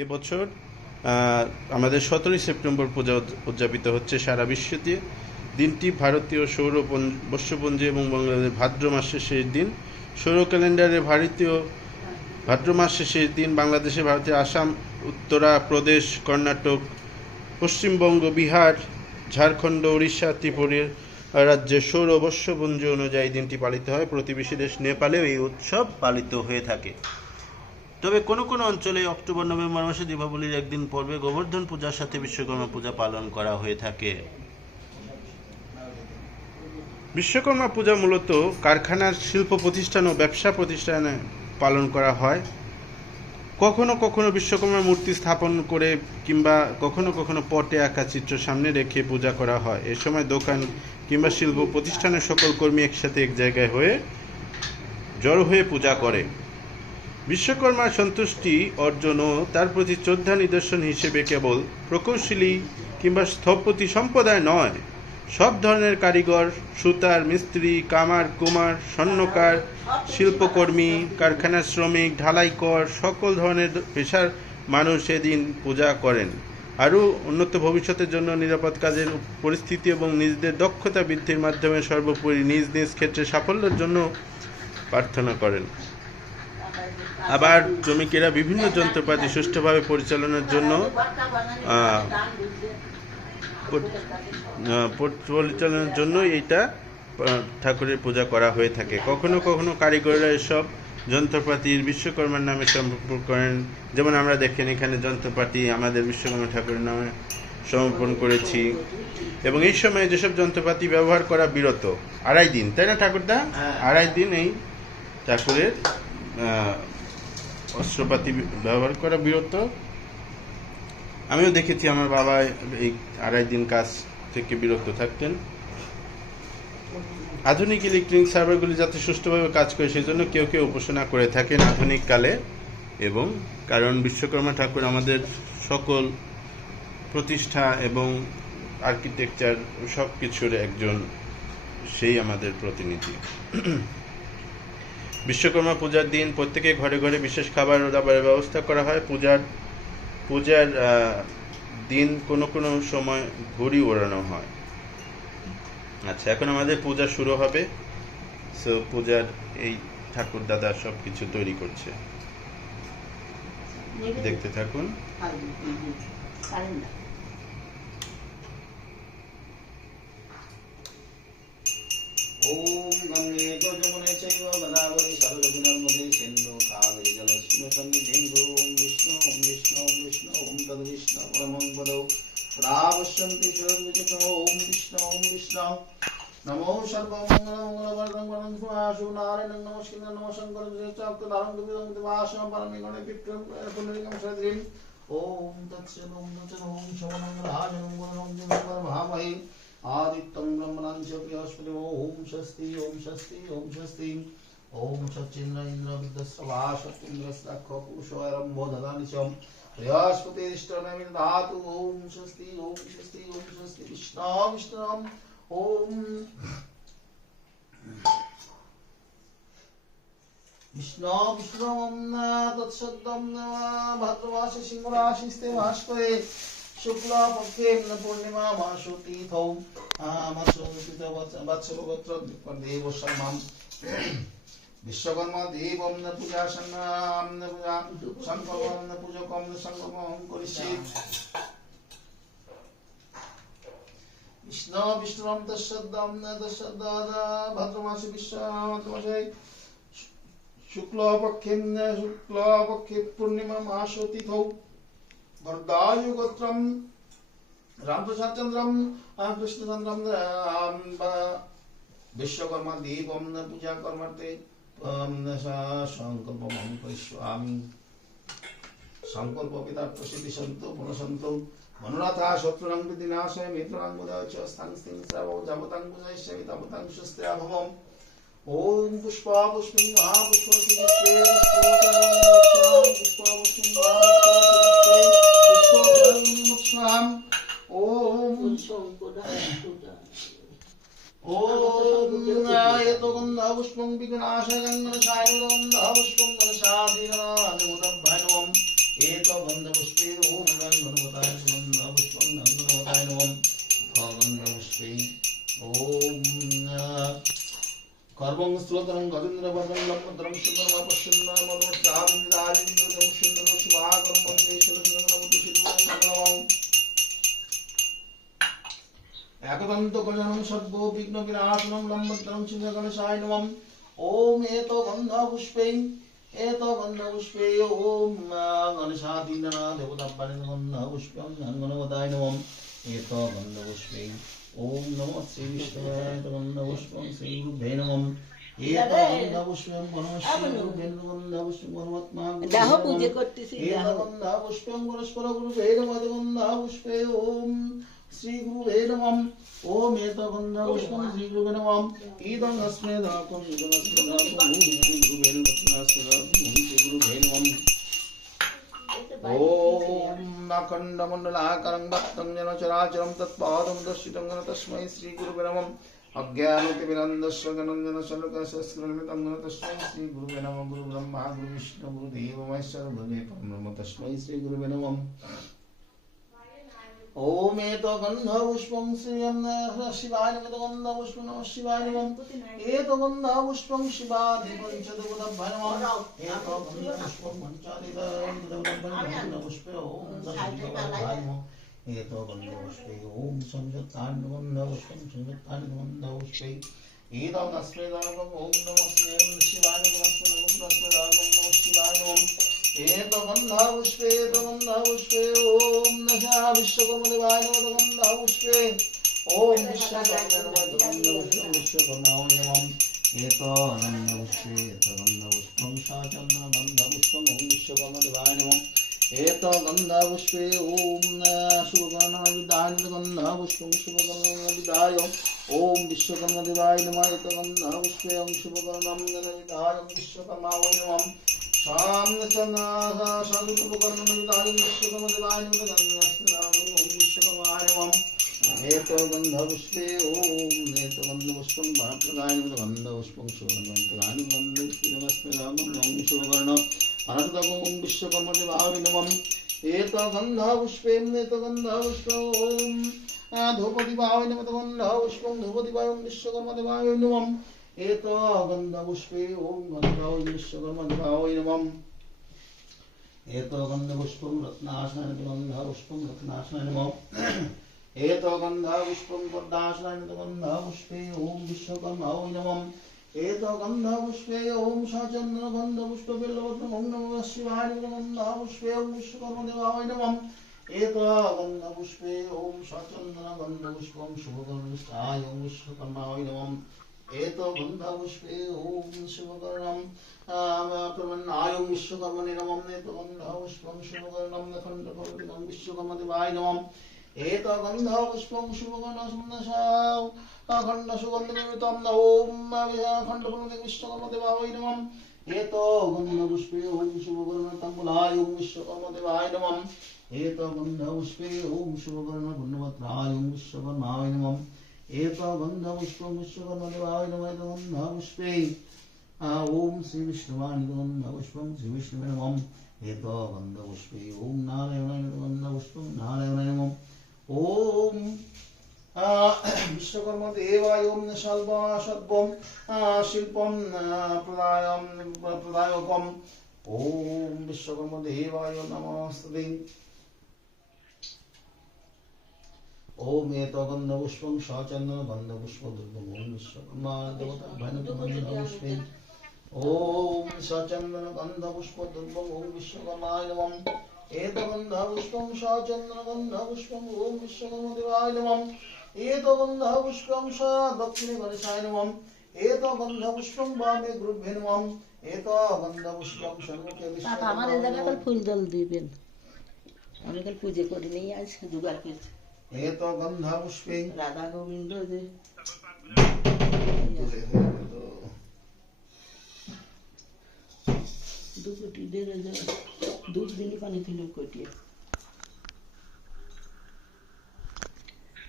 এবছর আমাদের সতেরোই সেপ্টেম্বর পূজা উদযাপিত হচ্ছে সারা বিশ্বতে। দিনটি ভারতীয় সৌর পঞ্জ- বর্ষপঞ্জি এবং বাংলাদেশ ভাদ্র মাসের শেষ দিন। সৌর ক্যালেন্ডারে ভারতীয় ভাদ্র মাসের শেষ দিন বাংলাদেশে ভারতের আসাম, উত্তরা প্রদেশ, কর্ণাটক, পশ্চিমবঙ্গ, বিহার, ঝাড়খণ্ড, উড়িষ্যা ত্রিপুরের রাজ্যে সৌর বর্ষপঞ্জি অনুযায়ী দিনটি পালিত হয়। প্রতিবেশী দেশ নেপালেও এই উৎসব পালিত হয়ে থাকে। তবে কোনো কোনো অঞ্চলে অক্টোবর, নভেম্বর মাসে দীপাবলির একদিন পর্বে গোবর্ধন পূজার সাথে বিশ্বকর্মা পূজা পালন করা হয়ে থাকে। বিশ্বকর্মা পূজা মূলত কারখানার শিল্প প্রতিষ্ঠান ও ব্যবসা প্রতিষ্ঠানে পালন করা হয়। কখনো কখনো বিশ্বকর্মার মূর্তি স্থাপন করে কিংবা কখনো কখনো পটে আঁকা চিত্র সামনে রেখে পূজা করা হয়। এ সময় দোকান কিংবা শিল্প প্রতিষ্ঠানের সকল কর্মী একসাথে এক জায়গায় হয়ে জড়ো হয়ে পূজা করে। বিশ্বকর্মার সন্তুষ্টি অর্জন ও তার প্রতি শ্রদ্ধা নিদর্শন হিসেবে কেবল প্রকৌশলী কিংবা স্থপতি সম্প্রদায় নয়। সব ধরনের কারিগর, সুতার মিস্ত্রি, কামার, কুমার, স্বর্ণকার, শিল্পকর্মী, কারখানার শ্রমিক, ঢালাইকর, সকল ধরনের পেশার মানুষ এদিন পূজা করেন। আরও উন্নত ভবিষ্যতের জন্য নিরাপদ কাজের পরিস্থিতি এবং নিজেদের দক্ষতা বৃদ্ধির মাধ্যমে সর্বোপরি নিজ নিজ ক্ষেত্রে সাফল্যের জন্য প্রার্থনা করেন। আবার শ্রমিকেরা বিভিন্ন যন্ত্রপাতি সুষ্ঠুভাবে পরিচালনার জন্য পরিচালনার জন্য এইটা ঠাকুরের পূজা করা হয়ে থাকে। কখনো কখনো কারিগররা এসব যন্ত্রপাতির বিশ্বকর্মার নামে সমর্পণ করেন। যেমন আমরা দেখেন এখানে যন্ত্রপাতি আমাদের বিশ্বকর্মা ঠাকুরের নামে সমর্পণ করেছি। এবং এই সময় যেসব যন্ত্রপাতি ব্যবহার করা বিরত আড়াই দিন তাই না ঠাকুরদা? হ্যাঁ। আড়াই দিন এই ঠাকুরের অস্ত্রপাতি ব্যবহার করা বিরত। আমিও দেখেছি আমার বাবা এই আড়াই দিন কাজ থেকে বিরত থাকতেন। আধুনিক ইলেকট্রনিক সার্ভারগুলি যাতে সুষ্ঠুভাবে কাজ করে, সেজন্য কেউ কেউ উপাসনা করে থাকেন আধুনিক কালে। এবং কারণ বিশ্বকর্মা ঠাকুর আমাদের সকল প্রতিষ্ঠা এবং আর্কিটেকচার সব কিছুর একজন, সেই আমাদের প্রতিনিধি। বিশ্বকর্মা পূজার দিন প্রত্যেকে ঘরে ঘরে বিশেষ খাবার দাবারের ব্যবস্থা করা হয়। পূজার পূজার দিন কোনো কোনো সময় ঘুড়ি ওড়ানো হয়। আচ্ছা এখন আমাদের পূজা শুরু হবে। সো পূজার এই ঠাকুর দাদা সব কিছু তৈরি করছে। দেখতে থাকুন। ওম सन्निधिं गुरुं विष्णुं विष्णुं विष्णुं तद्विष्णवमं पदौ प्रावश्यन्ति शरं विजुकं ॐ विष्णुं विष्णुं। नमो सर्वमङ्गलमङ्गलवरदं वरं सुवासु नारायणं, नमस्कृत नमः शङ्करं जयचाप्तदारं दुर्विदं दिवासं परमिगणे विक्रम पुनरिकं सद्रिम् ॐ तत्सत् ॐ तत्सत् ॐ शवनं राजनं गुरुं दिवसपरभामहे आदित्यं ब्रह्मणं च बृहस्पति ॐ षष्ठी ॐ षष्ठी ॐ षष्ठी ॐ सचिन्द्र इन्द्र विद्वस्य वाशत्विन्द्रस्ताक्षो पुरुषोऽरम्भो ददानिशम् प्रयास्पतिष्टनमिर्धातु ॐ स्वस्ति ॐ स्वस्ति ॐ स्वस्ति विष्णां विष्णाम् ॐ विष्णो विष्णुं न तत्शब्दं न भद्रवासि सिंहराशिस्ते भास्करे शुक्लापक्षे न पूर्णिमा मासु तीथौ मासु पितवत्सवगोत्र देवशर्माम् বিশ্বকর্ম দেব অম্ন পূজা সন্ন্য পূজা সংকল্প অম্ন পূজা কম্ন সংকল্প বিষ্ণুরম ন ভাদ্রমাসে শুক্লপক্ষে শুক্লপক্ষে পূর্ণিমা মাসতিথৌ ভর্দায়ুগোত্রম রামপ্রসাদচন্দ্রম কৃষ্ণচন্দ্রম বিশ্বকর্মা দেবম ন পূজা কর্মার্থে पूजा कर्मते संकल्पम करिष्यामि संकल्प पिता प्रसिद्धि सन्तो मनसन्तो मनोरथा शत्रुरं विनाशय मित्रं मुदय च स्थां स्थिं सर्वो जमतं बुजयिष्यामि तमतं सुस्त्या भवम् ॐ पुष्पा पुष्पिं महापुष्पस्य पुष्पे पुष्पोदरं पुष्पा पुष्पिं महापुष्पस्य पुष्पं विघ्नाशगन्धसायुगन्धपुष्पं गणशाधिराजमुदभैनवम् एतगन्धपुष्पे ॐ गन्धनुवताय सुगन्धपुष्पं गन्धनुवताय नवम् गन्धपुष्पे ॐ कर्वं स्तोत्रं गजेन्द्रभद्रं लम्बद्रं सुन्दरमपश्यन्नामनोष्टाभिराजिन् একদন্ত গজনম সর্ব বিঘ্ন বিনাশনম লম্বতরং সিংহ গণেশায় নমঃ। ওম এত গন্ধ পুষ্পে এত গন্ধ পুষ্পে ওম গণেশাদীনা দেবতাব্বানি গন্ধ পুষ্পম গণপতায় নমঃ। এত গন্ধ পুষ্পে ওম নমঃ শ্রী বিষ্ণুয়ে গন্ধ পুষ্পম শ্রী গুরুভ্যে নমঃ। এত গন্ধ श्रीगुरुवे नमः ॐ एतगन्धपुष्पं श्रीगुरुवे नमः ईदं अस्मे दातं गुरुवे नमः ॐ अखण्डमण्डलाकरं भक्तं जन चराचरं तत्पादं दर्शितं गण तस्मै श्रीगुरुवे नमः अज्ञानतिभिरन्दस्य गणञ्जन सर्वकशस्कृमितं गण तस्मै श्रीगुरुवे नमः गुरुब्रह्मा गुरुविष्णु गुरुदेवमहेश्वर गुरुवे परं नमः तस्मै श्रीगुरुवे नमः ओम तो गंध पुष्पम श्रियम शिवाय नमः गंध पुष्पम नमः शिवाय नमः ये गंध पुष्पम शिवादि पंचदुगुण भनवान ये गंध पुष्पम पंचादित गंध पुष्पे ओम संजताय ये तो गंध पुष्पे ओम संजताय गंध पुष्पम संजताय गंध पुष्पे ये तो नस्वेदागम ओम नमः शिवाय नमः नमः शिवाय नमः। ये गंध पुष्पे तो गंध पुष्पे, ओम विश्वकर्मदेवाय नमः गन्धा पुष्पे ॐ विश्वकर्मदेवाय नमः गन्धा पुष्पं विश्वकर्मावयवम् एतानन्दपुष्पे एतगन्धपुष्पं शाचन्दगन्धपुष्पम् ॐ विश्वकर्मदेवाय नमः एतगन्धपुष्पे ॐ शुभकर्णविदानन्दगन्धपुष्पं शुभकर्णविदाय ॐ विश्वकर्मदेवाय नमः एतगन्धपुष्पे ॐ शुभकर्णं विश्वकर्मावयवम् नेत्रगन्धपुष्पे ॐ नेत्रगन्धपुष्पं महाप्रदायनिमितगन्धपुष्पं सुवर्णप्रदायनिगन्धपुष्पं सुवर्ण अनन्तगों विश्वकर्मदेवाविनमम् एतगन्धपुष्पे नेत्रगन्धपुष्प ॐ धूपदिवाविनमतगन्धपुष्पं धूपदिवायं विश्वकर्मदेवाविनमम् एतो गन्धपुष्पे ॐ गन्धावैश्वगमधावै नमः एतो गन्धपुष्पं रत्नाशनाय नमः गन्धापुष्पं रत्नाशनाय नमः एतो गन्धपुष्पं पद्माशनाय नमः गन्धापुष्पे ॐ विश्वकर्मावै नमः एतो गन्धपुष्पे ॐ सचन्द्र गन्धपुष्पबिल्लवत्नम् ॐ नमः शिवाय गन्धपुष्पे ॐ विश्वकर्मदेवावै नमः एतो गन्धपुष्पे ॐ सचन्द्र गन्धपुष्पं शुभकर्मस्थाय ॐ विश्वकर्मावै नमः एतवन्धपुष्पे ॐ शिवकर्णं प्रमन्नायं विश्वकर्मनिरमं नेतवन्धपुष्पं शिवकर्णं नखण्डपवितं विश्वकर्मदिवाय नमम् एतगन्धपुष्पं शिवकर्णसुन्दशाव अखण्डसुगन्धनिमितं ॐ विखण्डपुण्डे विश्वकर्मदिवाय नमम् एतो गन्धपुष्पे ॐ शिवकर्णतम्बुलाय ॐ विश्वकर्मदिवाय नमम् एतो गन्धपुष्पे ॐ शिवकर्णगुणवत्राय ॐ विश्वकर्माय नमम् एतावन्धपुष्पमुष्यकनदेवायनमैतवन्धपुष्पे ॐ श्रीविष्णुवाणितवन्धपुष्पं श्रीविष्णुवे नमम् एतावन्धपुष्पे ॐ नारायणायनतवन्धपुष्पं नारायणाय नमम् ॐ বিশ্বকর্ম দেবায় সর্বসদ্বম শিল্পম প্রদায়ম প্রদায়কম ওম বিশ্বকর্ম দেবায় নমস্তে ওম এতগন্ধপুষ্পং সচন্দন দেবতা পুষ্পে ওম সচন্দন গন্ধপুষ্প দুর্গমোম বিশ্বকর্মা নমঃ। এতগন্ধপুষ্পং সচন্দন ওম নমঃ। স দক্ষিণে নমঃ বামে নমঃ আমাদের জায়গায় ফুল জল দিবেন। অনেকের পুজো পুজো নিয়ে আজ দুবার করছি। हे तो गंधा पुष्पी राधा गोविंद दे दूध दे रहे दूध भी पानी थी कोटिया